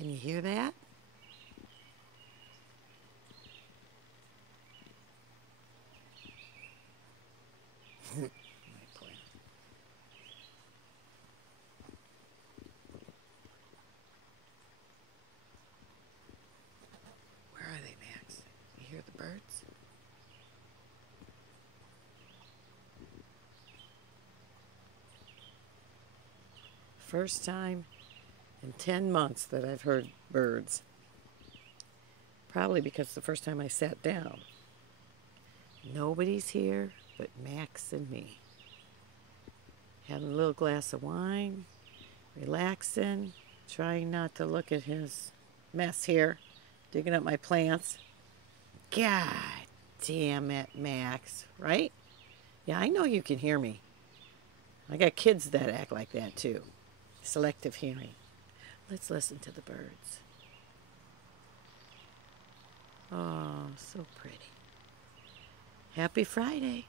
Can you hear that? Where are they, Max? You hear the birds? First time in 10 months that I've heard birds. Probably because the first time I sat down. Nobody's here but Max and me. Having a little glass of wine, relaxing, trying not to look at his mess here, digging up my plants. God damn it, Max, right? Yeah, I know you can hear me. I got kids that act like that too. Selective hearing. Let's listen to the birds. Oh, so pretty. Happy Friday.